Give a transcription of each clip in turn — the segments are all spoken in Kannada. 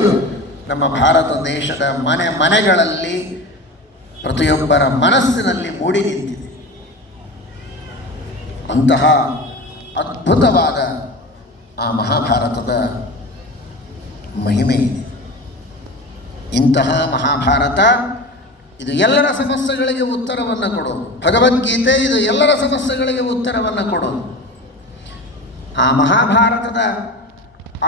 ನಮ್ಮ ಭಾರತ ದೇಶದ ಮನೆಗಳಲ್ಲಿ ಪ್ರತಿಯೊಬ್ಬರ ಮನಸ್ಸಿನಲ್ಲಿ ಮೂಡಿ ನಿಂತಿದೆ. ಅಂತಹ ಅದ್ಭುತವಾದ ಆ ಮಹಾಭಾರತದ ಮಹಿಮೆ ಇದೆ. ಇಂತಹ ಮಹಾಭಾರತ ಇದು ಎಲ್ಲರ ಸಮಸ್ಯೆಗಳಿಗೆ ಉತ್ತರವನ್ನು ಕೊಡೋದು. ಭಗವದ್ಗೀತೆ ಇದು ಎಲ್ಲರ ಸಮಸ್ಯೆಗಳಿಗೆ ಉತ್ತರವನ್ನು ಕೊಡೋದು. ಆ ಮಹಾಭಾರತದ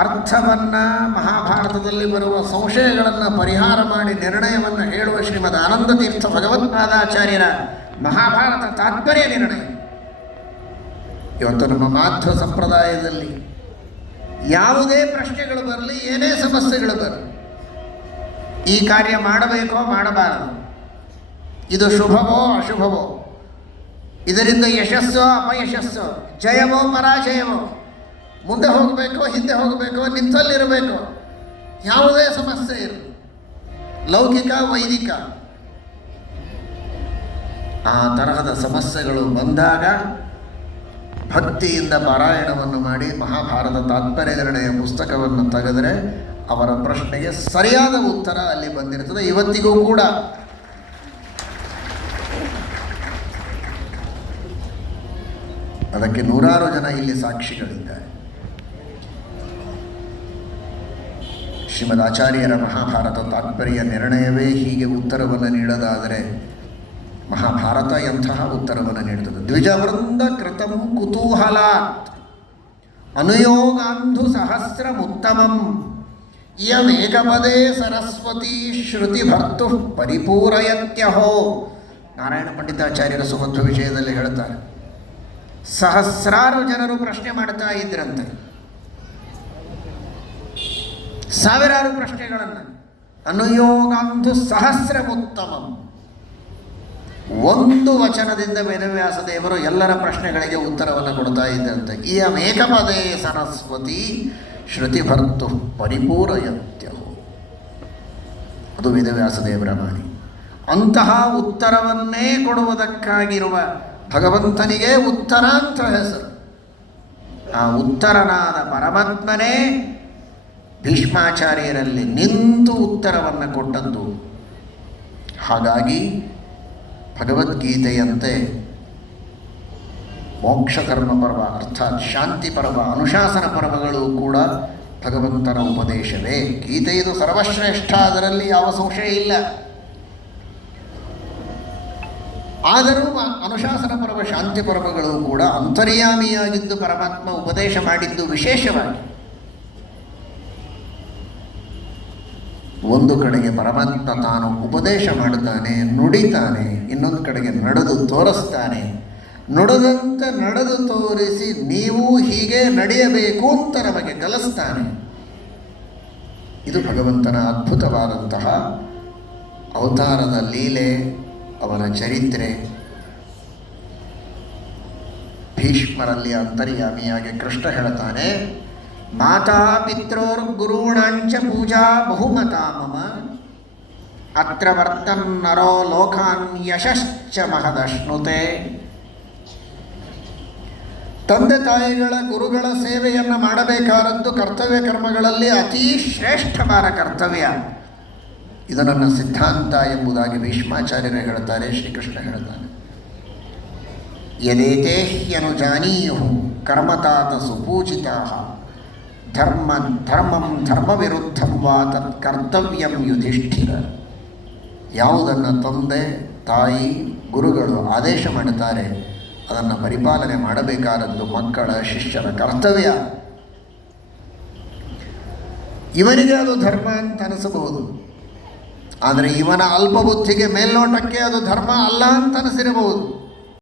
ಅರ್ಥವನ್ನು, ಮಹಾಭಾರತದಲ್ಲಿ ಬರುವ ಸಂಶಯಗಳನ್ನು ಪರಿಹಾರ ಮಾಡಿ ನಿರ್ಣಯವನ್ನು ಹೇಳುವ ಶ್ರೀಮದ್ ಆನಂದ ತೀರ್ಥ ಭಗವತ್ಪಾದಾಚಾರ್ಯರ ಮಹಾಭಾರತ ತಾತ್ಪರ್ಯ ನಿರ್ಣಯ. ಇವತ್ತು ನಮ್ಮ ಮಾಧ್ವ ಸಂಪ್ರದಾಯದಲ್ಲಿ ಯಾವುದೇ ಪ್ರಶ್ನೆಗಳು ಬರಲಿ, ಏನೇ ಸಮಸ್ಯೆಗಳು ಬರಲಿ, ಈ ಕಾರ್ಯ ಮಾಡಬೇಕೋ ಮಾಡಬಾರದು, ಇದು ಶುಭವೋ ಅಶುಭವೋ, ಇದರಿಂದ ಯಶಸ್ಸೋ ಅಪಯಶಸ್ಸೋ, ಜಯವೋ ಪರಾಜಯವೋ, ಮುಂದೆ ಹೋಗಬೇಕೋ ಹಿಂದೆ ಹೋಗಬೇಕೋ, ನಿಂತಲ್ಲಿರಬೇಕೋ, ಯಾವುದೇ ಸಮಸ್ಯೆ ಇರಲಿ, ಲೌಕಿಕ ವೈದಿಕ, ಆ ತರಹದ ಸಮಸ್ಯೆಗಳು ಬಂದಾಗ ಭಕ್ತಿಯಿಂದ ಪಾರಾಯಣವನ್ನು ಮಾಡಿ ಮಹಾಭಾರತ ತಾತ್ಪರ್ಯ ನಿರ್ಣಯ ಪುಸ್ತಕವನ್ನು ತೆಗೆದರೆ ಅವರ ಪ್ರಶ್ನೆಗೆ ಸರಿಯಾದ ಉತ್ತರ ಅಲ್ಲಿ ಬಂದಿರ್ತದೆ. ಇವತ್ತಿಗೂ ಕೂಡ ಅದಕ್ಕೆ ನೂರಾರು ಜನ ಇಲ್ಲಿ ಸಾಕ್ಷಿಗಳಿದ್ದಾರೆ. ಶ್ರೀಮದ್ ಆಚಾರ್ಯರ ಮಹಾಭಾರತ ತಾತ್ಪರ್ಯ ನಿರ್ಣಯವೇ ಹೀಗೆ ಉತ್ತರವನ್ನು ನೀಡೋದಾದರೆ ಮಹಾಭಾರತ ಎಂತಹ ಉತ್ತರವನ್ನು ನೀಡುತ್ತದೆ. ದ್ವಿಜವೃಂದ ಕೃತಂ ಕುತೂಹಲಾತ್ ಅನುಯೋಗಾಂಧು ಸಹಸ್ರಮುತ್ತಮಂ ಇಯಮೇಕಪದೇ ಸರಸ್ವತಿ ಶ್ರುತಿ ಭರ್ತು ಪರಿಪೂರಯತ್ಯಹೋ. ನಾರಾಯಣ ಪಂಡಿತಾಚಾರ್ಯರ ಸುಮಧ್ವ ವಿಷಯದಲ್ಲಿ ಹೇಳ್ತಾರೆ, ಸಹಸ್ರಾರು ಜನರು ಪ್ರಶ್ನೆ ಮಾಡ್ತಾ ಇದ್ರಂತೆ, ಸಾವಿರಾರು ಪ್ರಶ್ನೆಗಳನ್ನು. ಅನುಯೋಗಾಂಧು ಸಹಸ್ರಮುತ್ತಮಂ, ಒಂದು ವಚನದಿಂದ ವೇದವ್ಯಾಸ ದೇವರು ಎಲ್ಲರ ಪ್ರಶ್ನೆಗಳಿಗೆ ಉತ್ತರವನ್ನು ಕೊಡ್ತಾ ಇದ್ದಂತೆ. ಇಯಮೇಕಪದೇ ಸರಸ್ವತಿ ಶ್ರುತಿ ಭರ್ತು ಪರಿಪೂರಯತ್ಯಹೋ. ಅದು ವೇದವ್ಯಾಸ ದೇವರ ವಾಣಿ. ಅಂತಹ ಉತ್ತರವನ್ನೇ ಕೊಡುವುದಕ್ಕಾಗಿರುವ ಭಗವಂತನಿಗೆ ಉತ್ತರ ಅಂತ ಹೆಸರು. ಆ ಉತ್ತರನಾದ ಪರಮಾತ್ಮನೇ ಭೀಷ್ಮಾಚಾರ್ಯರಲ್ಲಿ ನಿಂತು ಉತ್ತರವನ್ನು ಕೊಟ್ಟದ್ದು. ಹಾಗಾಗಿ ಭಗವದ್ಗೀತೆಯಂತೆ ಮೋಕ್ಷಕರ್ಮ ಪರ್ವ ಅರ್ಥಾತ್ ಶಾಂತಿ ಪರ್ವ, ಅನುಶಾಸನ ಪರ್ವಗಳು ಕೂಡ ಭಗವಂತನ ಉಪದೇಶವೇ. ಗೀತೆ ಇದು ಸರ್ವಶ್ರೇಷ್ಠ, ಅದರಲ್ಲಿ ಯಾವ ಸಂಶಯ ಇಲ್ಲ. ಆದರೂ ಅನುಶಾಸನ ಪರ್ವ, ಶಾಂತಿ ಪರ್ವಗಳು ಕೂಡ ಅಂತರ್ಯಾಮಿಯಾಗಿದ್ದು ಪರಮಾತ್ಮ ಉಪದೇಶ ಮಾಡಿದ್ದು ವಿಶೇಷವಾಗಿ. ಒಂದು ಕಡೆಗೆ ಪರಮಾತ್ಮ ತಾನು ಉಪದೇಶ ಮಾಡುತ್ತಾನೆ, ನುಡಿತಾನೆ, ಇನ್ನೊಂದು ಕಡೆಗೆ ನಡೆದು ತೋರಿಸ್ತಾನೆ. ನುಡಿದಂತೆ ನಡೆದು ತೋರಿಸಿ ನೀವು ಹೀಗೆ ನಡೆಯಬೇಕು ಅಂತ ನಮಗೆ ಕಲಿಸ್ತಾನೆ. ಇದು ಭಗವಂತನ ಅದ್ಭುತವಾದಂತಹ ಅವತಾರದ ಲೀಲೆ, ಅವನ ಚರಿತ್ರೆ. ಭೀಷ್ಮರಲ್ಲಿ ಅಂತರ್ಯಾಮಿಯಾಗಿ ಕೃಷ್ಣ ಹೇಳ್ತಾನೆ, ಮಾತಾ ಪಿತ್ರೋರ್ ಗುರುಣಾಂಚ ಪೂಜಾ ಬಹುಮತಾ ಮಮ ಅತ್ರ ವರ್ತನ್ ನರೋ ಲೋಕಾನ್ ಯಶಶ್ಚ ಮಹದಶ್ನುತೆ. ತಂದೆ ತಾಯಿಗಳ ಗುರುಗಳ ಸೇವೆಯನ್ನು ಮಾಡಬೇಕಾದದ್ದು ಕರ್ತವ್ಯ ಕರ್ಮಗಳಲ್ಲಿ ಅತೀ ಶ್ರೇಷ್ಠವಾದ ಕರ್ತವ್ಯ. ಇದು ನನ್ನ ಸಿದ್ಧಾಂತ ಎಂಬುದಾಗಿ ಭೀಷ್ಮಾಚಾರ್ಯರು ಹೇಳ್ತಾರೆ, ಶ್ರೀಕೃಷ್ಣ ಹೇಳ್ತಾನೆ. ಯದೇತೇ ಹ್ಯನುಜಾನೀಯುಃ ಕರ್ಮತಾತ ಸುಪೂಜಿತಾಃ ಧರ್ಮಂ ಧರ್ಮವಿರುದ್ಧಂ ವಾ ತತ್ ಕರ್ತವ್ಯಂ ಯುಧಿಷ್ಠಿರ. ಯಾವುದನ್ನು ತಂದೆ ತಾಯಿ ಗುರುಗಳು ಆದೇಶ ಮಾಡುತ್ತಾರೆ ಅದನ್ನು ಪರಿಪಾಲನೆ ಮಾಡಬೇಕಾದದ್ದು ಮಕ್ಕಳ ಶಿಷ್ಯರ ಕರ್ತವ್ಯ. ಇವನಿಗೆ ಅದು ಧರ್ಮ ಅಂತ ಅನಿಸಬಹುದು, ಆದರೆ ಇವನ ಅಲ್ಪಬುದ್ಧಿಗೆ ಮೇಲ್ನೋಟಕ್ಕೆ ಅದು ಧರ್ಮ ಅಲ್ಲ ಅಂತ ಅನಿಸಿರಬಹುದು.